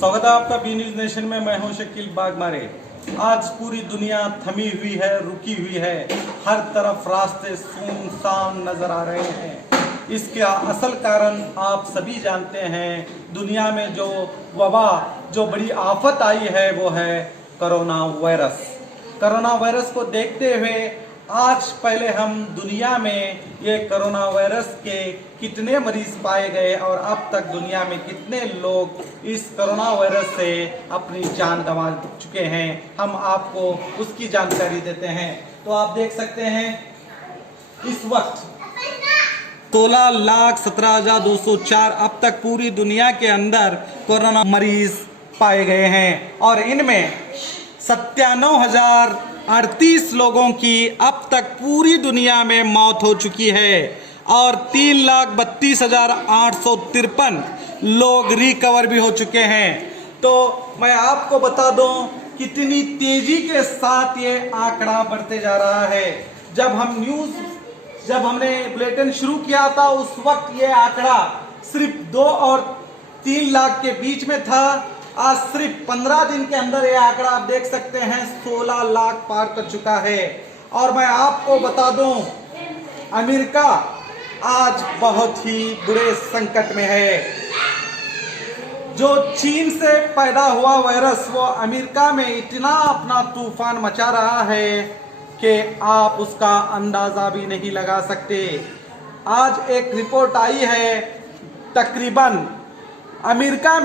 स्वागत है आपका बी न्यूज नेशन में। मैं हूं शकील बागमारे। आज पूरी दुनिया थमी हुई है, रुकी हुई है। हर तरफ रास्ते सुनसान नजर आ रहे हैं। इसका असल कारण आप सभी जानते हैं। दुनिया में जो वबा, जो बड़ी आफत आई है वो है कोरोना वायरस। कोरोना वायरस को देखते हुए आज पहले हम दुनिया में ये कोरोना वायरस के कितने मरीज पाए गए और अब तक दुनिया में कितने लोग इस कोरोना वायरस से अपनी जान गंवा चुके हैं, हम आपको उसकी जानकारी देते हैं। तो आप देख सकते हैं इस वक्त 16,17,204 अब तक पूरी दुनिया के अंदर कोरोना मरीज पाए गए हैं और इनमें 97,038 लोगों की अब तक पूरी दुनिया में मौत हो चुकी है और 3,32,853 लोग रिकवर भी हो चुके हैं। तो मैं आपको बता दूं कितनी तेजी के साथ ये आंकड़ा बढ़ते जा रहा है। जब हमने बुलेटिन शुरू किया था उस वक्त ये आंकड़ा सिर्फ 2 और 3 लाख के बीच में था। आज सिर्फ 15 दिन के अंदर ये आंकड़ा आप देख सकते हैं 16 लाख पार कर चुका है। और मैं आपको बता दूं अमेरिका आज बहुत ही बुरे संकट में है। जो चीन से पैदा हुआ वायरस वो अमेरिका में इतना अपना तूफान मचा रहा है कि आप उसका अंदाजा भी नहीं लगा सकते। आज एक रिपोर्ट आई है, तकरीबन अमेरिका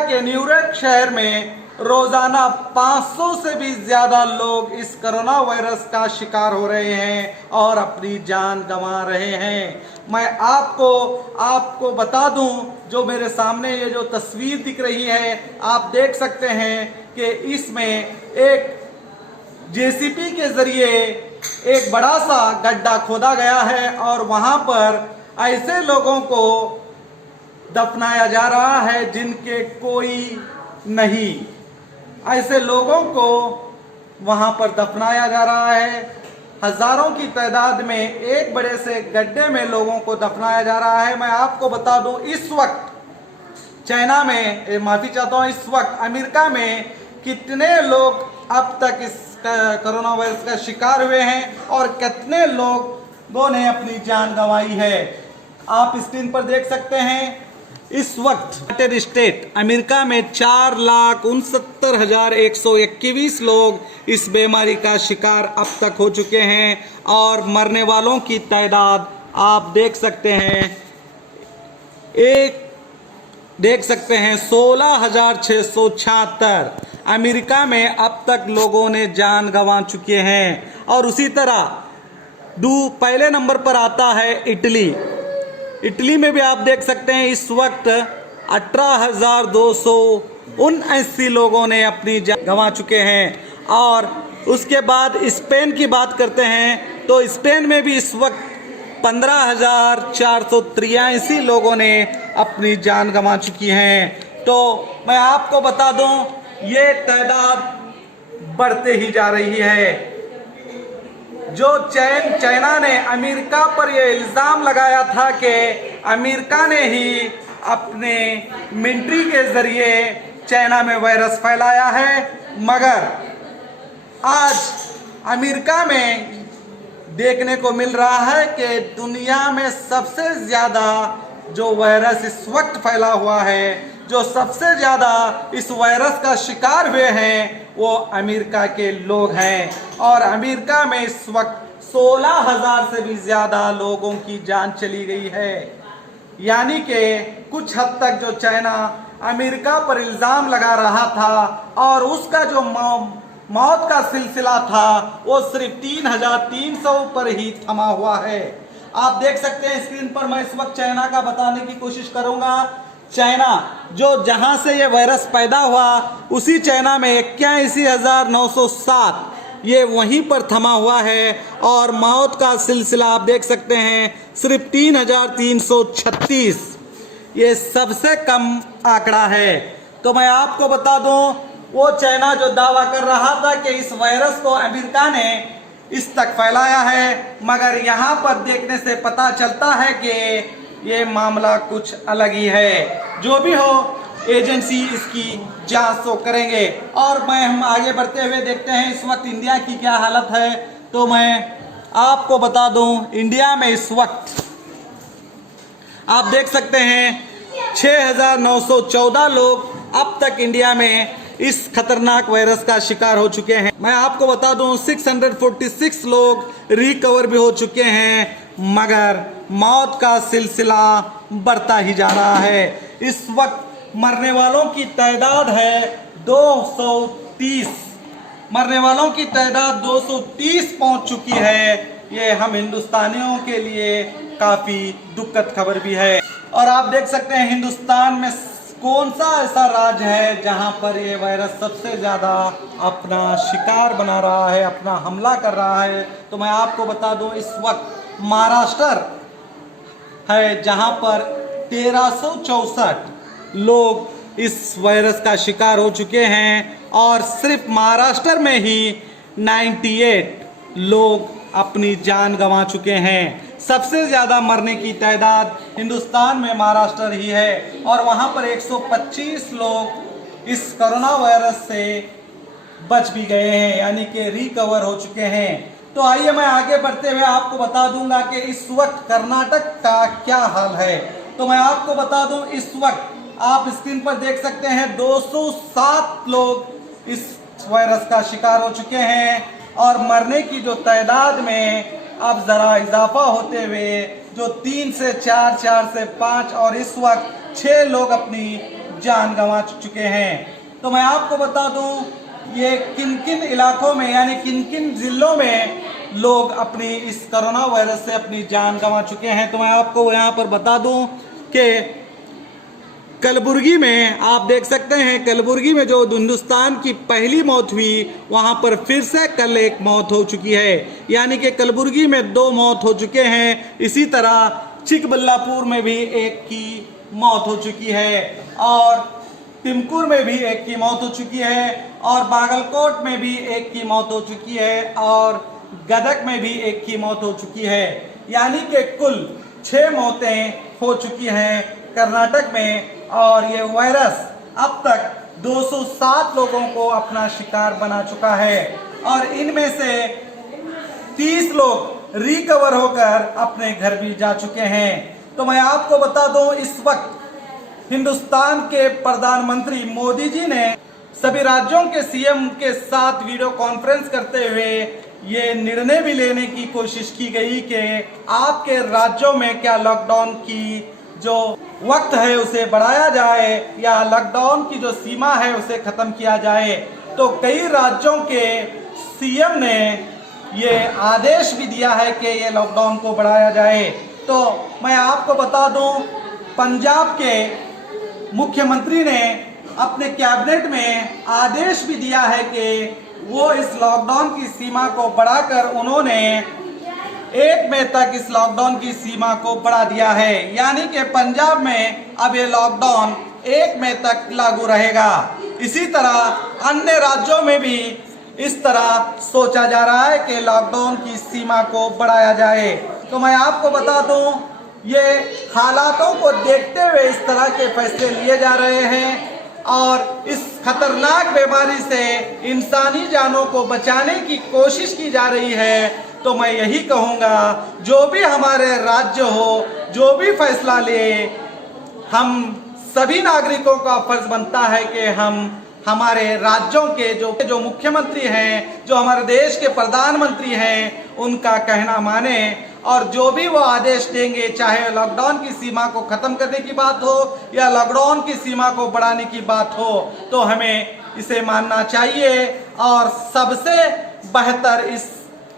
के न्यूयॉर्क शहर में रोजाना 500 से भी ज्यादा लोग इस कोरोना वायरस का शिकार हो रहे हैं और अपनी जान गंवा रहे हैं। मैं आपको बता दूं, जो मेरे सामने ये जो तस्वीर दिख रही है आप देख सकते हैं कि इसमें एक जेसीबी के जरिए एक बड़ा सा गड्ढा खोदा गया है और वहां पर ऐसे लोगों को दफनाया जा रहा है जिनके कोई नहीं। ऐसे लोगों को वहां पर दफनाया जा रहा है। हजारों की तादाद में एक बड़े से गड्ढे में लोगों को दफनाया जा रहा है। मैं आपको बता दूं इस वक्त चाइना में, माफी चाहता हूं, इस वक्त अमेरिका में कितने लोग अब तक इस कोरोना वायरस का शिकार हुए हैं और कितने लोगों ने अपनी जान गंवाई है। आप स्क्रीन पर देख सकते हैं इस वक्त यूनाइटेड स्टेट अमेरिका में 4,69,121 लोग इस बीमारी का शिकार अब तक हो चुके हैं और मरने वालों की तादाद आप देख सकते हैं 16,676 अमेरिका में अब तक लोगों ने जान गंवा चुके हैं। और उसी तरह पहले नंबर पर आता है इटली में भी आप देख सकते हैं इस वक्त 18,279 लोगों ने अपनी जान गंवा चुके हैं। और उसके बाद स्पेन की बात करते हैं तो स्पेन में भी इस वक्त 15,483 लोगों ने अपनी जान गंवा चुकी हैं। तो मैं आपको बता दूं ये तादाद बढ़ते ही जा रही है। जो चाइना ने अमेरिका पर यह इल्ज़ाम लगाया था कि अमेरिका ने ही अपने मिलिट्री के जरिए चाइना में वायरस फैलाया है, मगर आज अमेरिका में देखने को मिल रहा है कि दुनिया में सबसे ज़्यादा जो वायरस इस वक्त फैला हुआ है, जो सबसे ज़्यादा इस वायरस का शिकार हुए हैं वो अमेरिका के लोग हैं। और अमेरिका में इस वक्त 16,000 से भी ज़्यादा लोगों की जान चली गई है। यानी कि कुछ हद तक जो चाइना अमेरिका पर इल्ज़ाम लगा रहा था और उसका जो मौत का सिलसिला था वो सिर्फ 3,300 पर ही थमा हुआ है। आप देख सकते हैं स्क्रीन पर, मैं इस वक्त चाइना का बताने की कोशिश करूंगा। चाइना जो जहां से ये वायरस पैदा हुआ उसी चाइना में 81,907 ये वहीं पर थमा हुआ है और मौत का सिलसिला आप देख सकते हैं सिर्फ 3,336। ये सबसे कम आंकड़ा है। तो मैं आपको बता दूं वो चाइना जो दावा कर रहा था कि इस वायरस को अमेरिका ने इस तक फैलाया है, मगर यहाँ पर देखने से पता चलता है कि ये मामला कुछ अलग ही है। जो भी हो, एजेंसी इसकी जांच तो करेंगे। और हम आगे बढ़ते हुए देखते हैं इस वक्त इंडिया की क्या हालत है। तो मैं आपको बता दूं, इंडिया में इस वक्त आप देख सकते हैं 6,914 लोग अब तक इंडिया में इस खतरनाक वायरस का शिकार हो चुके हैं। मैं आपको बता दूं 646 लोग रिकवर भी हो चुके हैं, मगर मौत का सिलसिला बढ़ता ही जा रहा है। इस वक्त मरने वालों की तादाद है 230। मरने वालों की तादाद 230 पहुंच चुकी है। ये हम हिंदुस्तानियों के लिए काफ़ी दुखद खबर भी है। और आप देख सकते हैं हिंदुस्तान में कौन सा ऐसा राज्य है जहां पर ये वायरस सबसे ज़्यादा अपना शिकार बना रहा है, अपना हमला कर रहा है। तो मैं आपको बता दूं इस वक्त महाराष्ट्र है जहां पर 1364 लोग इस वायरस का शिकार हो चुके हैं। और सिर्फ महाराष्ट्र में ही 98 लोग अपनी जान गंवा चुके हैं। सबसे ज़्यादा मरने की तादाद हिंदुस्तान में महाराष्ट्र ही है और वहाँ पर 125 लोग इस कोरोना वायरस से बच भी गए हैं, यानी कि रिकवर हो चुके हैं। तो आइए मैं आगे बढ़ते हुए आपको बता दूंगा कि इस वक्त कर्नाटक का क्या हाल है। तो मैं आपको बता दूं इस वक्त आप स्क्रीन पर देख सकते हैं 207 लोग इस वायरस का शिकार हो चुके हैं और मरने की जो तादाद में अब ज़रा इजाफा होते हुए जो 3 से 4, 4 से 5 और इस वक्त 6 लोग अपनी जान गंवा चुके हैं। तो मैं आपको बता दूं ये किन किन इलाकों में यानी किन किन जिलों में लोग अपनी इस कोरोना वायरस से अपनी जान गंवा चुके हैं। तो मैं आपको यहाँ पर बता दूं कि कलबुर्गी में आप देख सकते हैं, कलबुर्गी में जो हिंदुस्तान की पहली मौत हुई वहां पर फिर से कल एक मौत हो चुकी है, यानी कि कलबुर्गी में 2 मौत हो चुके हैं। इसी तरह चिकबल्लापुर में भी एक की मौत हो चुकी है और टिमकुर में भी एक की मौत हो चुकी है और बागलकोट में भी एक की मौत हो चुकी है और गदक में भी एक की मौत हो चुकी है, यानी कि कुल 6 मौतें हो चुकी हैं कर्नाटक में। और ये वायरस अब तक 207 लोगों को अपना शिकार बना चुका है और इनमें से 30 लोग रिकवर होकर अपने घर भी जा चुके हैं। तो मैं आपको बता दूं इस वक्त हिंदुस्तान के प्रधानमंत्री मोदी जी ने सभी राज्यों के सीएम के साथ वीडियो कॉन्फ्रेंस करते हुए ये निर्णय भी लेने की कोशिश की गई कि आपके राज्यों में क्या लॉकडाउन की जो वक्त है उसे बढ़ाया जाए या लॉकडाउन की जो सीमा है उसे खत्म किया जाए। तो कई राज्यों के सीएम ने ये आदेश भी दिया है कि ये लॉकडाउन को बढ़ाया जाए। तो मैं आपको बता दूं पंजाब के मुख्यमंत्री ने अपने कैबिनेट में आदेश भी दिया है कि वो इस लॉकडाउन की सीमा को बढ़ाकर उन्होंने 1 मई तक इस लॉकडाउन की सीमा को बढ़ा दिया है, यानी कि पंजाब में अब ये लॉकडाउन 1 मई तक लागू रहेगा। इसी तरह अन्य राज्यों में भी इस तरह सोचा जा रहा है कि लॉकडाउन की सीमा को बढ़ाया जाए। तो मैं आपको बता दूं ये हालातों को देखते हुए इस तरह के फैसले लिए जा रहे हैं और इस खतरनाक बीमारी से इंसानी जानों को बचाने की कोशिश की जा रही है। तो मैं यही कहूँगा जो भी हमारे राज्य हो, जो भी फैसला ले, हम सभी नागरिकों का फर्ज बनता है कि हम हमारे राज्यों के जो मुख्यमंत्री हैं, जो हमारे देश के प्रधानमंत्री हैं, उनका कहना माने और जो भी वो आदेश देंगे, चाहे लॉकडाउन की सीमा को खत्म करने की बात हो या लॉकडाउन की सीमा को बढ़ाने की बात हो, तो हमें इसे मानना चाहिए। और सबसे बेहतर इस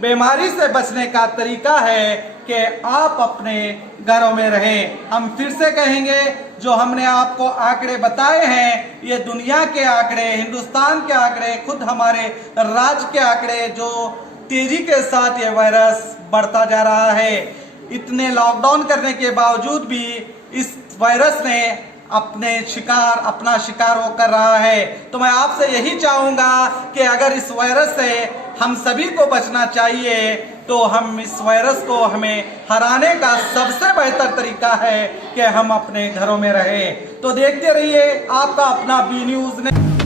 बीमारी से बचने का तरीका है कि आप अपने घरों में रहें। हम फिर से कहेंगे जो हमने आपको आंकड़े बताए हैं, ये दुनिया के आंकड़े, हिंदुस्तान के आंकड़े, खुद हमारे राज्य के आंकड़े, जो तेजी के साथ ये वायरस बढ़ता जा रहा है। इतने लॉकडाउन करने के बावजूद भी इस वायरस ने अपना शिकार वो कर रहा है। तो मैं आपसे यही चाहूँगा कि अगर इस वायरस से हम सभी को बचना चाहिए तो हम इस वायरस को हमें हराने का सबसे बेहतर तरीका है कि हम अपने घरों में रहें। तो देखते रहिए आपका अपना बी न्यूज़।